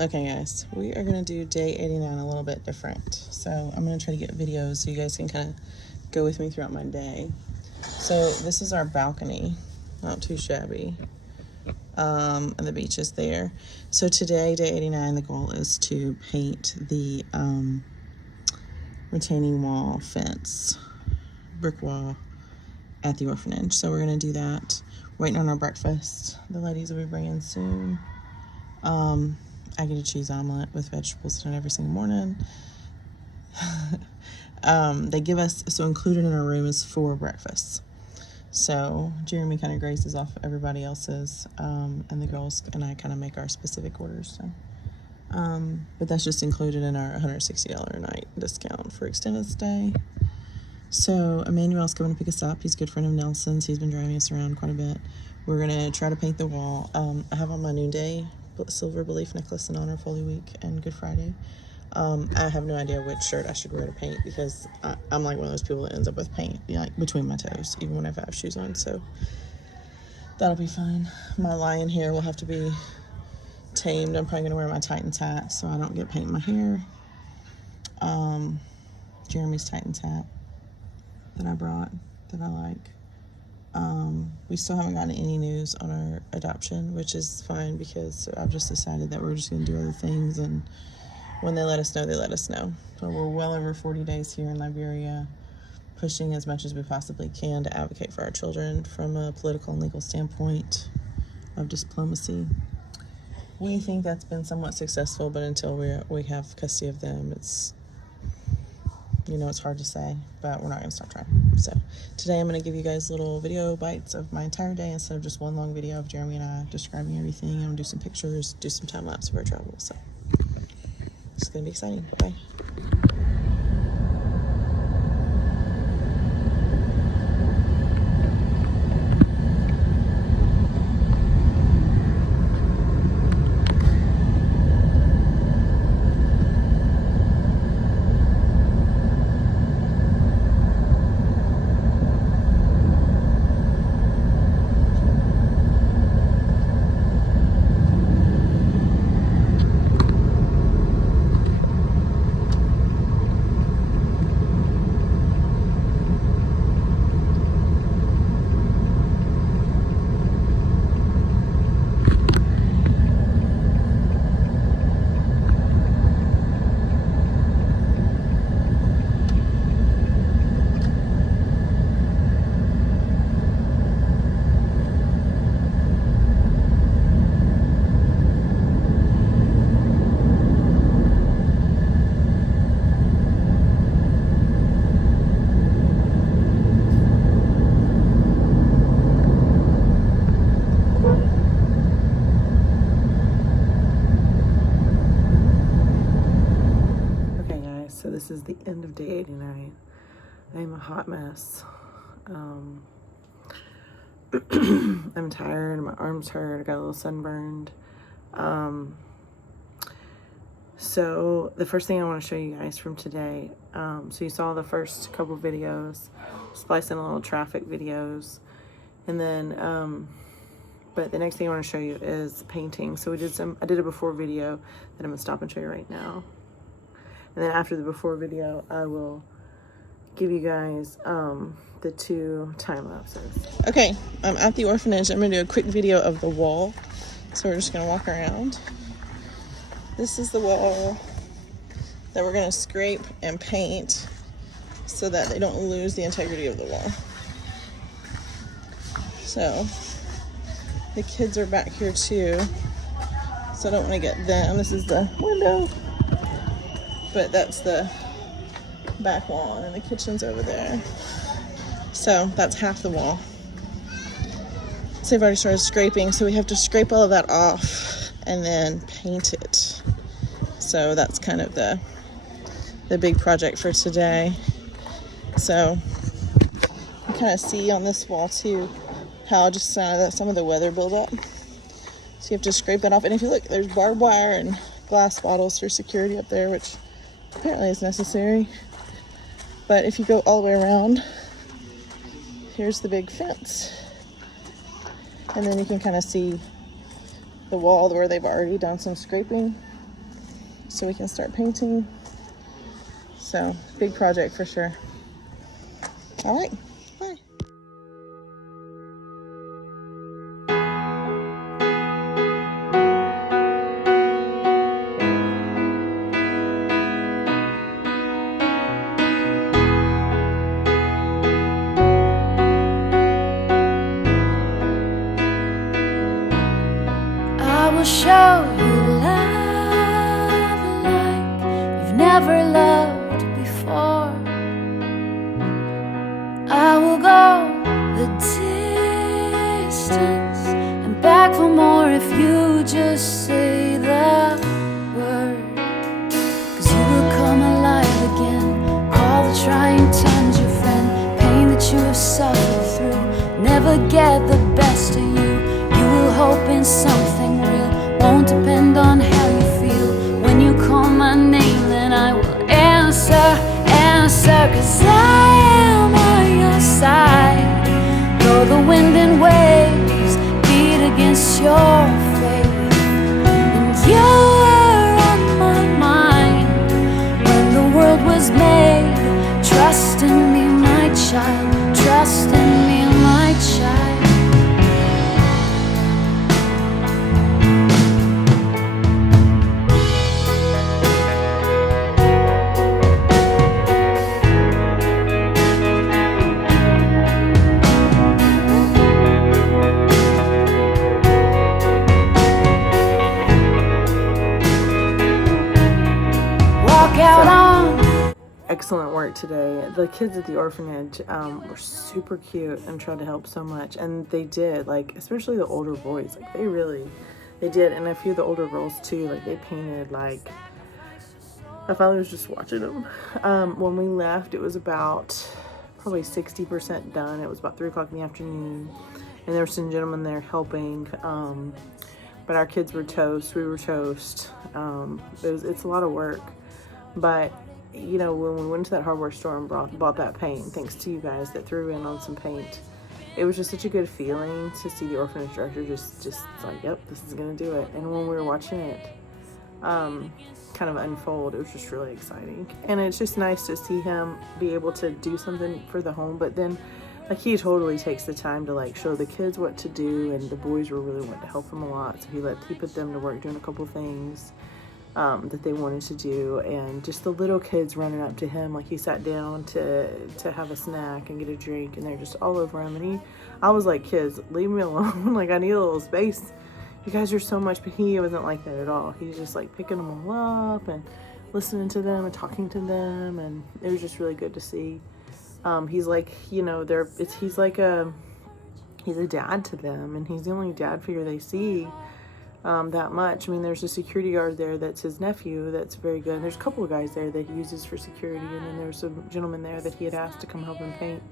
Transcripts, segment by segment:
Okay guys, we are going to do day 89 a little bit different. So I'm going to try to get videos so you guys can kind of go with me throughout my day. So this is our balcony, not too shabby. And the beach is there. So today, day 89, the goal is to paint the retaining wall fence, brick wall at the orphanage. So we're going to do that. Waiting on our breakfast. The ladies will be bringing soon. I get a cheese omelet with vegetables in it every single morning. They give us, so included in our room is 4 breakfasts. So Jeremy kind of graces off everybody else's, and the girls and I kind of make our specific orders. So, but that's just included in our $160 a night discount for extended stay. So Emmanuel's coming to pick us up. He's a good friend of Nelson's. He's been driving us around quite a bit. We're going to try to paint the wall. I have on my noonday silver belief necklace in honor of Holy Week and Good Friday. I have no idea which shirt I should wear to paint because I'm like one of those people that ends up with paint like between my toes, even when I have shoes on. So that'll be fine. My lion hair will have to be tamed. I'm probably going to wear my Titans hat so I don't get paint in my hair. Jeremy's Titans hat that I brought that I like. We still haven't gotten any news on our adoption, which is fine because I've just decided that we're just going to do other things, and when they let us know, they let us know. So we're well over 40 days here in Liberia, pushing as much as we possibly can to advocate for our children from a political and legal standpoint of diplomacy. We think that's been somewhat successful, but until we have custody of them, it's hard to say, but we're not going to stop trying. So today I'm going to give you guys little video bites of my entire day instead of just one long video of Jeremy and I describing everything. I'm going to do some pictures, do some time lapse of our travel. So it's going to be exciting. Bye. So this is the end of day 89. I am a hot mess. I'm tired, my arms hurt, I got a little sunburned. So the first thing I want to show you guys from today, so you saw the first couple videos, spliced in a little traffic videos, and then, but the next thing I want to show you is painting. So I did a before video that I'm gonna stop and show you right now. And then after the before video, I will give you guys the 2 time lapses. Okay, I'm at the orphanage. I'm gonna do a quick video of the wall. So we're just gonna walk around. This is the wall that we're gonna scrape and paint so that they don't lose the integrity of the wall. So the kids are back here too, so I don't want to get them. This is the window. But that's the back wall, and the kitchen's over there. So that's half the wall. So they've already started scraping, so we have to scrape all of that off and then paint it. So that's kind of the big project for today. So you kind of see on this wall too how just some of the weather buildup. So you have to scrape that off. And if you look, there's barbed wire and glass bottles for security up there, which apparently is necessary. But if you go all the way around, here's the big fence. And then you can kind of see the wall where they've already done some scraping. so we can start painting. So, big project for sure. All right, bye. I will show you love like you've never loved before. I will go the distance and back for more if you just say the word. 'Cause you will come alive again. All the trying times, your friend, pain that you have suffered through, never get the best of you. You will hope in something real, won't depend on how you feel. When you call my name, then I will answer, answer. 'Cause I am on your side. Though the wind and waves beat against your faith, and you were on my mind when the world was made. Trust in me, my child. Trust in me, my child. Excellent work today. The kids at the orphanage were super cute and tried to help so much, and they did, like, especially the older boys, like they did, and a few of the older girls too, like they painted. Like, my father was just watching them. When we left, it was about probably 60% done. It was about 3 o'clock in the afternoon, and there were some gentlemen there helping, but our kids were toast, we were toast. It's a lot of work, but you know, when we went to that hardware store and bought that paint, thanks to you guys that threw in on some paint, it was just such a good feeling to see the orphanage director just like, yep, this is gonna do it. And when we were watching it kind of unfold, it was just really exciting. And it's just nice to see him be able to do something for the home, but then like he totally takes the time to like show the kids what to do, and the boys were really wanting to help him a lot, so he put them to work doing a couple things that they wanted to do. And just the little kids running up to him, like he sat down to have a snack and get a drink, and they're just all over him. And I was like, kids, leave me alone. Like, I need a little space. You guys are so much. But he wasn't like that at all. He's just like picking them all up and listening to them and talking to them, and it was just really good to see. He's like, you know, he's a dad to them, and he's the only dad figure they see that much. I mean, there's a security guard there that's his nephew that's very good. And there's a couple of guys there that he uses for security, and then there's a gentleman there that he had asked to come help him paint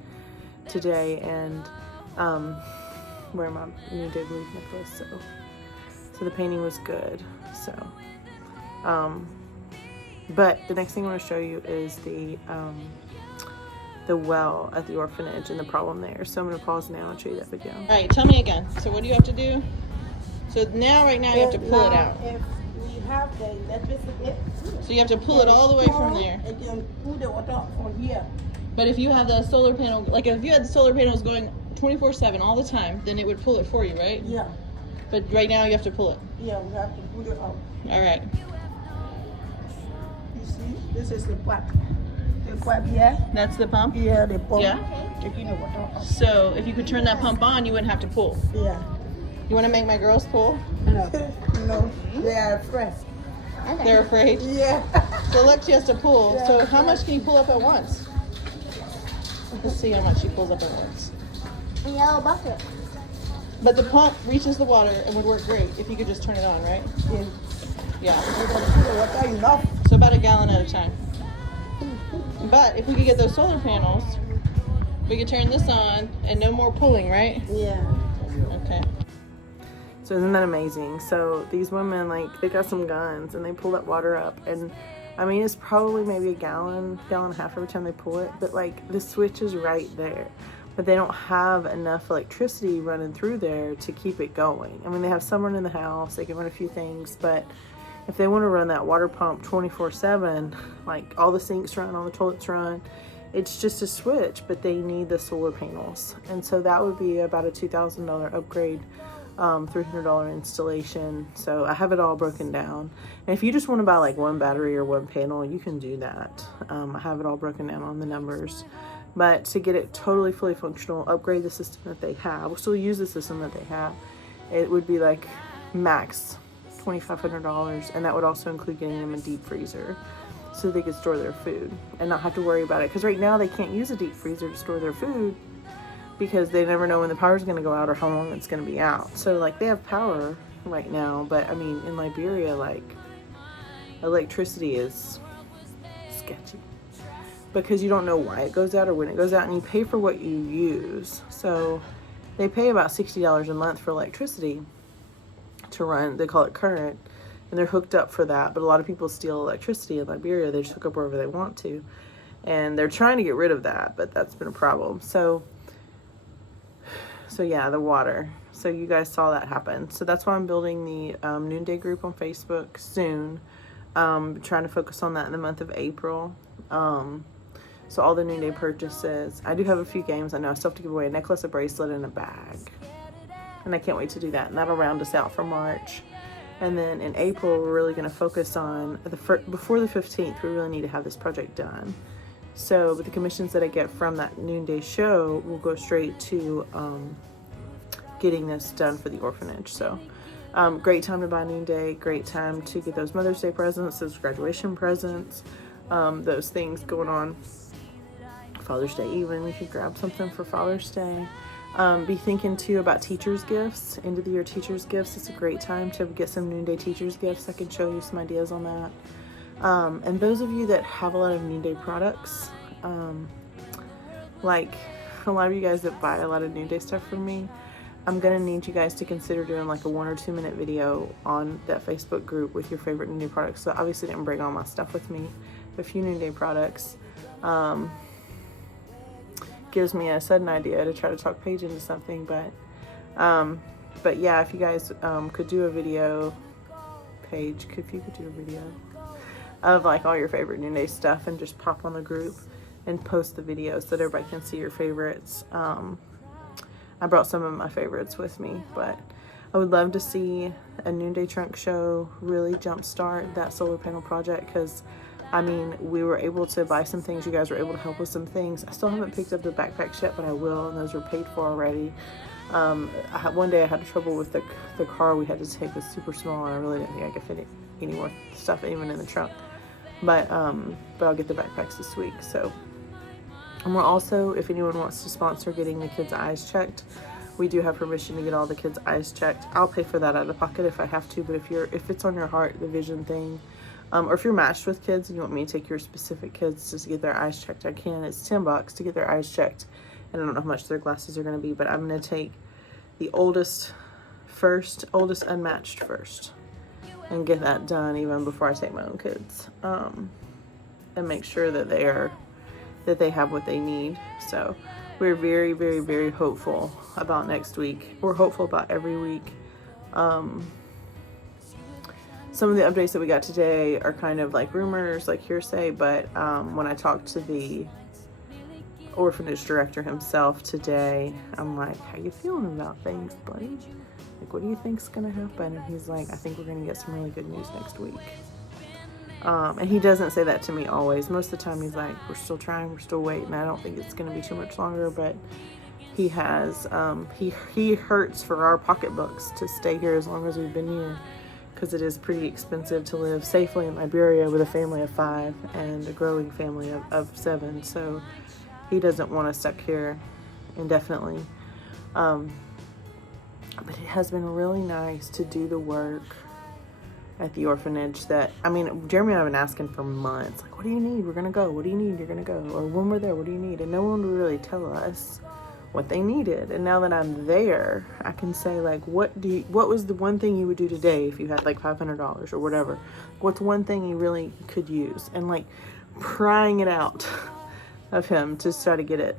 today, and wear my new day blue necklace. So the painting was good. So but the next thing I want to show you is the well at the orphanage and the problem there. So I'm going to pause now and show you that video. All right, tell me again. So what do you have to do? So right now you have to pull it out. If we have the electricity, so you have to pull it all the way from there. And then pull the water from here. But if you have the solar panel, like if you had the solar panels going 24/7 all the time, then it would pull it for you, right? Yeah. But right now you have to pull it. Yeah, we have to pull it out. All right. You see, this is the pipe. The pipe here. That's the pump? Yeah, the pump. Yeah. Taking the water out. So if you could turn that pump on, you wouldn't have to pull. Yeah. You want to make my girls pull? No. No, they are afraid. They're afraid? Yeah. So look, she has to pull. Yeah. So how much can you pull up at once? Let's see how much she pulls up at once. A yellow bucket. But the pump reaches the water and would work great if you could just turn it on, right? Yeah. Yeah. We're going to put the water enough. So about a gallon at a time. But if we could get those solar panels, we could turn this on and no more pulling, right? Yeah. Okay. So isn't that amazing? So these women, like, they got some guns and they pull that water up, and I mean, it's probably maybe a gallon and a half every time they pull it, but like the switch is right there, but they don't have enough electricity running through there to keep it going. I mean, they have some running in the house, they can run a few things, but if they want to run that water pump 24/7, like all the sinks run, all the toilets run, it's just a switch, but they need the solar panels. And so that would be about a $2,000 upgrade, $300 installation. So I have it all broken down. And if you just want to buy like one battery or one panel, you can do that. I have it all broken down on the numbers. But to get it totally fully functional, upgrade the system that they have, we'll still use the system that they have, it would be like max $2,500, and that would also include getting them a deep freezer so they could store their food and not have to worry about it. Because right now they can't use a deep freezer to store their food because they never know when the power is going to go out or how long it's going to be out. So like they have power right now, but I mean in Liberia, like electricity is sketchy because you don't know why it goes out or when it goes out, and you pay for what you use. So they pay about $60 a month for electricity to run. They call it current, and they're hooked up for that. But a lot of people steal electricity in Liberia. They just hook up wherever they want to, and they're trying to get rid of that, but that's been a problem. So yeah, the water. So you guys saw that happen. So that's why I'm building the Noonday group on Facebook soon. Trying to focus on that in the month of April. So all the Noonday purchases. I do have a few games. I know I still have to give away a necklace, a bracelet, and a bag. And I can't wait to do that. And that'll round us out for March. And then in April, we're really going to focus on, before the 15th, we really need to have this project done. So with the commissions that I get from that Noonday show, we'll go straight to getting this done for the orphanage. So great time to buy Noonday. Great time to get those Mother's Day presents, those graduation presents, those things going on. Father's Day even, you could grab something for Father's Day. Be thinking too about teachers gifts, end of the year teachers gifts. It's a great time to get some Noonday teachers gifts. I can show you some ideas on that. And those of you that have a lot of Noonday products, like a lot of you guys that buy a lot of Noonday stuff from me, I'm gonna need you guys to consider doing like a 1 or 2 minute video on that Facebook group with your favorite Noonday products. So obviously I didn't bring all my stuff with me, a few Noonday products. Gives me a sudden idea to try to talk Paige into something, but yeah, if you guys could do a video, Paige, if you could do a video of like all your favorite Noonday stuff and just pop on the group and post the video so that everybody can see your favorites. I brought some of my favorites with me, but I would love to see a Noonday trunk show really jumpstart that solar panel project, because I mean, we were able to buy some things. You guys were able to help with some things. I still haven't picked up the backpacks yet, but I will, and those were paid for already. One day I had trouble with the car we had to take was super small, and I really didn't think I could fit any more stuff even in the trunk. But I'll get the backpacks this week. So, and we're also, if anyone wants to sponsor getting the kids' eyes checked, we do have permission to get all the kids' eyes checked. I'll pay for that out of pocket if I have to, but if it's on your heart, the vision thing. Or if you're matched with kids and you want me to take your specific kids just to get their eyes checked, I can. It's $10 to get their eyes checked. And I don't know how much their glasses are going to be, but I'm going to take the oldest unmatched first, and get that done even before I take my own kids. And make sure that they have what they need. So we're very, very, very hopeful about next week. We're hopeful about every week. Some of the updates that we got today are kind of like rumors, like hearsay, but when I talked to the orphanage director himself today, I'm like, how you feeling about things, buddy? Like, what do you think's gonna happen? And he's like, I think we're gonna get some really good news next week. And he doesn't say that to me always. Most of the time he's like, we're still trying, we're still waiting. I don't think it's gonna be too much longer, but he has, he hurts for our pocketbooks to stay here as long as we've been here, because it is pretty expensive to live safely in Liberia with a family of 5 and a growing family of 7. So he doesn't want us stuck here indefinitely. But it has been really nice to do the work at the orphanage that, I mean, Jeremy and I have been asking for months, like, what do you need? We're going to go. What do you need? You're going to go. Or when we're there, what do you need? And no one would really tell us what they needed. And now that I'm there, I can say, like, what was the one thing you would do today if you had like $500 or whatever? What's one thing you really could use? And like prying it out of him to try to get it.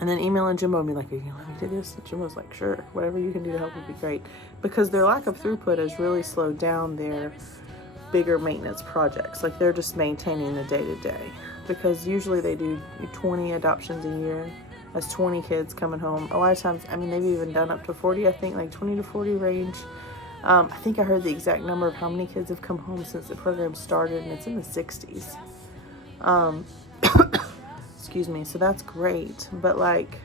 And then emailing Jimbo and be like, are you gonna let me do this? And Jimbo's like, sure, whatever you can do to help would be great. Because their lack of throughput has really slowed down their bigger maintenance projects. Like they're just maintaining the day-to-day, because usually they do 20 adoptions a year. That's 20 kids coming home. A lot of times, I mean, they've even done up to 40, I think, like 20 to 40 range. I think I heard the exact number of how many kids have come home since the program started, and it's in the 60s. Excuse me. So that's great. But like,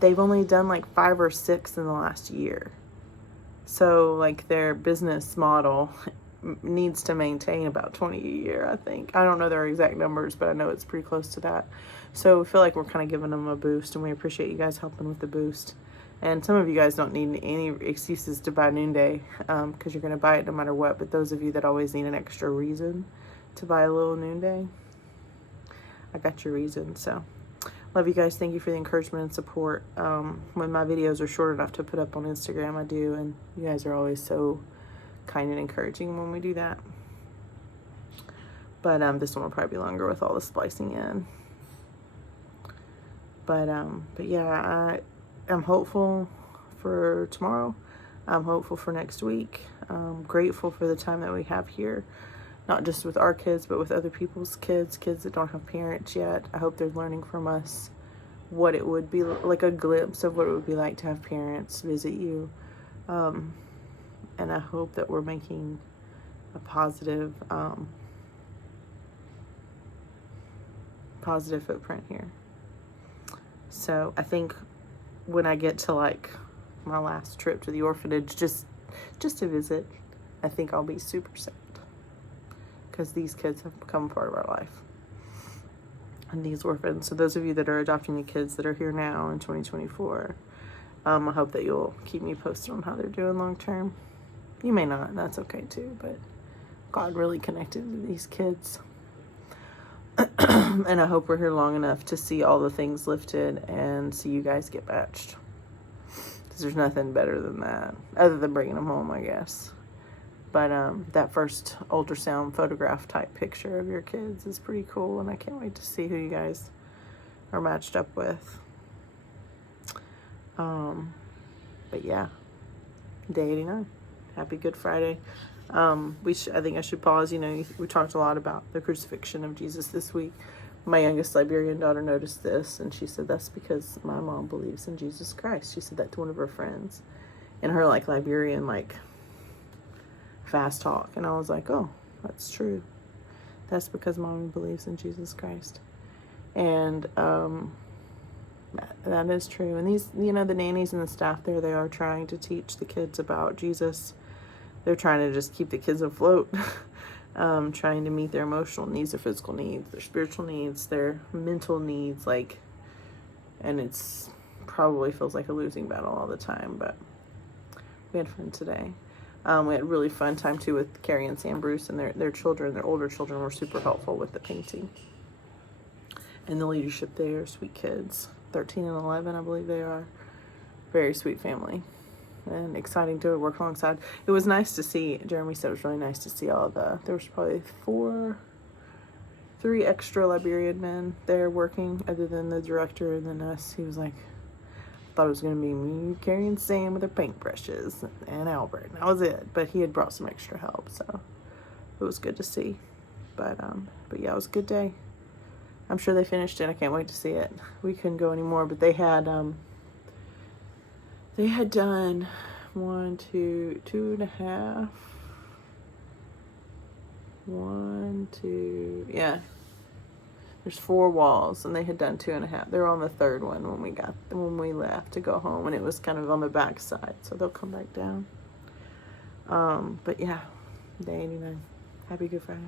they've only done like 5 or 6 in the last year. So like their business model needs to maintain about 20 a year, I think. I don't know their exact numbers, but I know it's pretty close to that. So we feel like we're kind of giving them a boost, and we appreciate you guys helping with the boost. And some of you guys don't need any excuses to buy Noonday, because you're going to buy it no matter what. But those of you that always need an extra reason to buy a little Noonday, I got your reason. So love you guys. Thank you for the encouragement and support. When my videos are short enough to put up on Instagram, I do. And you guys are always so kind and encouraging when we do that. But this one will probably be longer with all the splicing in. But yeah, I'm hopeful for tomorrow. I'm hopeful for next week. I'm grateful for the time that we have here, not just with our kids, but with other people's kids that don't have parents yet. I hope they're learning from us what it would be like, a glimpse of what it would be like to have parents visit you. And I hope that we're making a positive footprint here. So I think when I get to like my last trip to the orphanage, just to visit, I think I'll be super sad, because these kids have become part of our life, and these orphans. So those of you that are adopting the kids that are here now in 2024, I hope that you'll keep me posted on how they're doing long term. You may not, and that's okay too, but God really connected to these kids. And I hope we're here long enough to see all the things lifted and see you guys get batched. Because there's nothing better than that, other than bringing them home, I guess. But that first ultrasound photograph type picture of your kids is pretty cool, and I can't wait to see who you guys are matched up with. But yeah, day 89. Happy Good Friday. I think I should pause. We talked a lot about the crucifixion of Jesus this week. My youngest Liberian daughter noticed this, and she said, that's because my mom believes in Jesus Christ. She said that to one of her friends in her like Liberian like fast talk, and I was like, oh, that's true. That's because mom believes in Jesus Christ. And that is true. And these, the nannies and the staff there, they are trying to teach the kids about Jesus. They're trying to just keep the kids afloat, trying to meet their emotional needs, their physical needs, their spiritual needs, their mental needs, and it's probably feels like a losing battle all the time, but we had fun today. We had a really fun time too with Carrie and Sam Bruce, and their children, their older children, were super helpful with the painting and the leadership there. Sweet kids, 13 and 11, I believe they are. Very sweet family. And exciting to work alongside. It was nice to see, Jeremy said it was really nice to see there was probably 3 extra Liberian men there working, other than the director and then us. He was like, I thought it was going to be me, Carrie, and Sam with their paintbrushes, and Albert, and that was it. But he had brought some extra help, so it was good to see. But yeah, it was a good day. I'm sure they finished it. I can't wait to see it. We couldn't go anymore, but they had done 1, 2, 2.5. 1, 2, yeah. There's 4 walls, and they had done 2.5. They were on the 3rd one when we left to go home, and it was kind of on the back side, so they'll come back down. But yeah, day 89. Happy Good Friday.